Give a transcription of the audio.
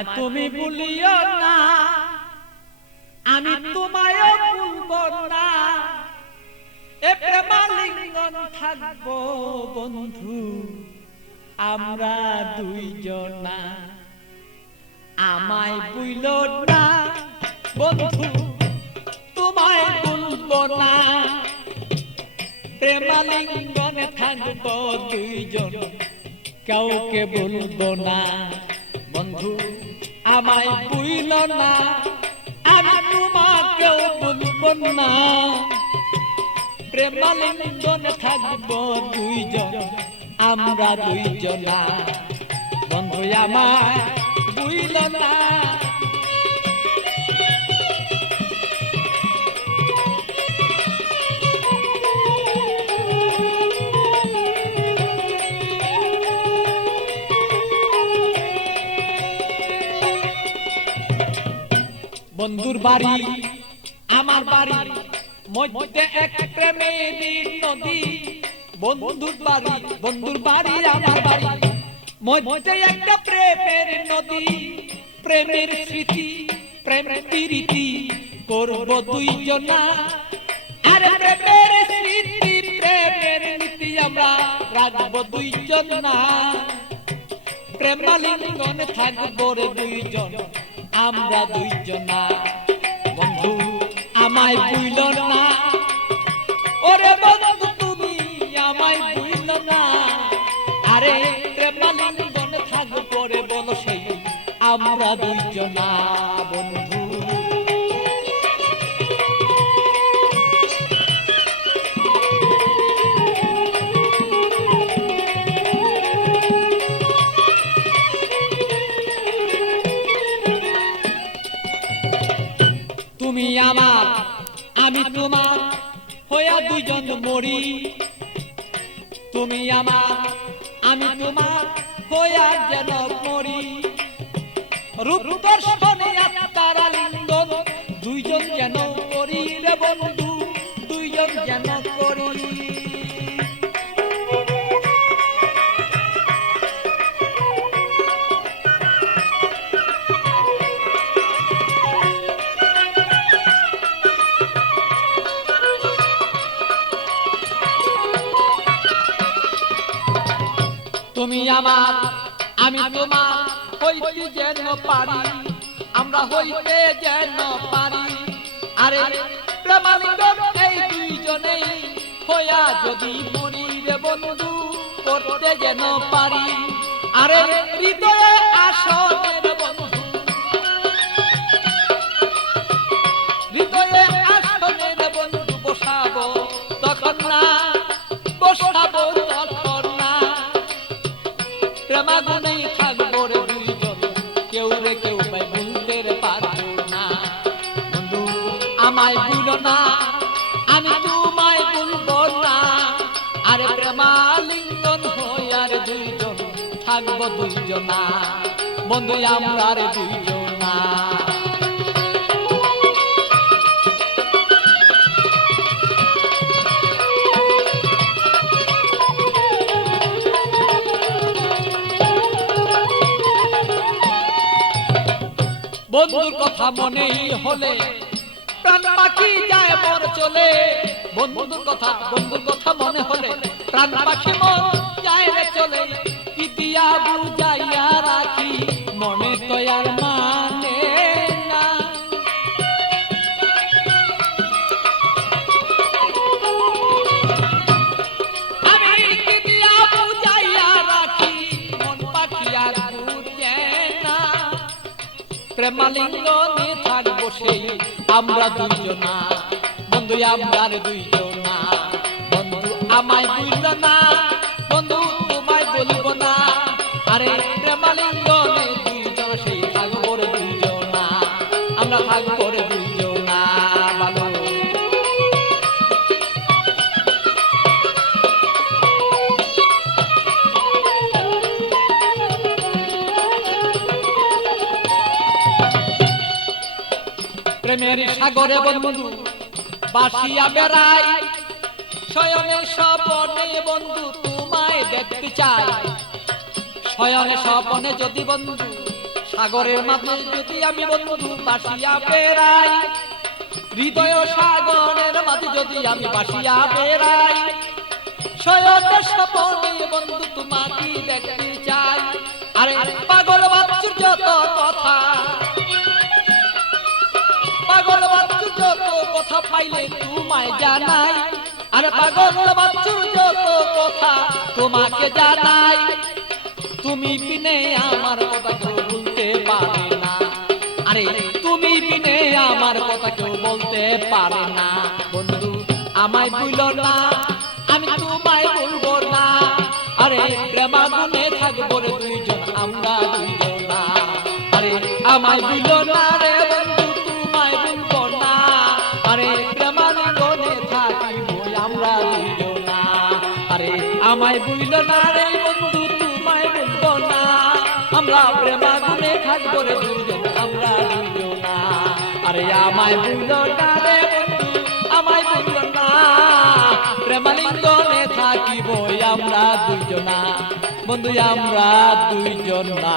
আমায় তুমি ভুলিও না, আমি তোমায়ও ভুলবো না। এ প্রেমালিঙ্গন থাকবো বন্ধু আমরা দুইজনা। আমায় ভুলো না বন্ধু, তোমায় ভুলবো না। প্রেমালিঙ্গনে থাকবো দুইজন, কাউকে ভুলবো না। বন্ধু আমায় ভুলো না, আমি তোমাকেও ভুলবো না। প্রেমালিঙ্গনে থাকবো দুইজন আমরা দুইজনা। বন্ধু আমায় ভুলো না। বন্ধুর বাড়ি আমার বাড়ি মধ্যে এক প্রেমের নদী। বন্ধুর বাড়ি আমার বাড়ি মধ্যে একটা প্রেমের নদী। প্রেমের স্মৃতি প্রেম প্রীতি করবো দুইজনা। আর প্রেমের স্মৃতি প্রেমের নীতি আমরা রাখবো দুইজনা। প্রেমালিঙ্গনে থাকবো রে দুইজন আমরা দুইজনা। বন্ধু আমায় ভুলো না, ওরে বন্ধু তুমি আমায় ভুলো না। আরে প্রেমালিঙ্গনে থাকবো রে বলো সেই আমরা দুইজনা। বন্ধু তুমি আমার আমি তোমার হইয়া দুইজন মরি। তুমি আমার আমি তোমার হইয়া যেন মরি। রূপ দর্শনে তারা লিঙ্গন দুইজন যেন করি রে বন্ধু, দুইজন যেন করি। তুমি আমার আমি তোমার হইতে যেন পারি, আমরা হইতে যেন পারি। আরে প্রেমালিঙ্গন এই দুইজনেই হইয়া যদি মরি রে বন্ধু করতে যেন পারি। আরে হৃদয়ে আসনে রে বন্ধু, হৃদয়ে আসনে রে বন্ধু বসাবো তখন না, বসাবো তখন না। প্রেমাগুনেই থাকবো রে দুইজন, কেউ রে কেউ ভাই ভুলতে রে পারবো না। বন্ধু আমায় ভুলো না, আমি তোমায় ভুলবো না। আরে প্রেমালিঙ্গন হইয়া রে দুইজন থাকবো দুইজনা। বন্ধু আমরা রে দুইজনা। বন্ধুর কথা মনে হলে প্রাণ পাখি যায় মর চলে। বন্ধুর কথা মনে হলে প্রাণ পাখি মর যায় রে চলে। কি দিয়া বুঝাইয়া রাখি মনে তো আর মানে না। আমি কি দিয়া বুঝাইয়া রাখি মন পাখি আর বুঝে না। প্রেমালিঙ্গনে থাকবো সেই আমরা দুইজনা। বন্ধু আমরা রে দুইজনা। বন্ধু আমায় ভুলো না, বন্ধু তোমায় বলবো না। আরে প্রেমালিঙ্গনে দুইজন সেই থাকবো রে দুইজনা, আমরা থাকবো রে দুইজনা। ভালো প্রেমের সাগরে বন্ধু বাসিয়া বেড়াই। শয়নে স্বপনে বন্ধু তোমায় দেখতে চাই। শয়নে স্বপনে যদি বন্ধু সাগরের মাঝে যদি আমি বন্ধু বাসিয়া বেড়াই, হৃদয় সাগরের মাঝে যদি আমি বাসিয়া বেড়াই, শয়নের স্বপনে বন্ধু তোমাকে দেখতে চাই। আরে পাগল বাচ্চুর যত কথা, পাগল বাচ্চুর যত কথা পাইলে তোমায় জানাই। আরে পাগল বাচ্চুর যত কথা তোমাকে জানাই। তুমি বিনে আমার কথা কেউ বলতে পারে না। আরে তুমি বিনে আমার কথা কেউ বলতে পারে না। বন্ধু আমায় ভুলো না, আমি তোমায় ভুলবো না। আরে প্রেমাগুনে থাকবো রে দুইজন আমরা দুইজনা। আরে আমায় ভুলো না রে বন্ধু তোমায় ভুলবো না। আরে প্রেমাগুনে থাকিব আমরা দুইজনা। আরে আমায় ভুলো না রে বন্ধু তোমায় ভুলবো না। আমরা প্রেমাগুনে থাকবো রে দুইজন আমরা দুইজনা। আরে আমায় ভুলো না রে বন্ধু আমায় ভুলো না। প্রেমালিঙ্গনে থাকিব আমরা দুইজনা, বন্ধু আমরা দুইজনা।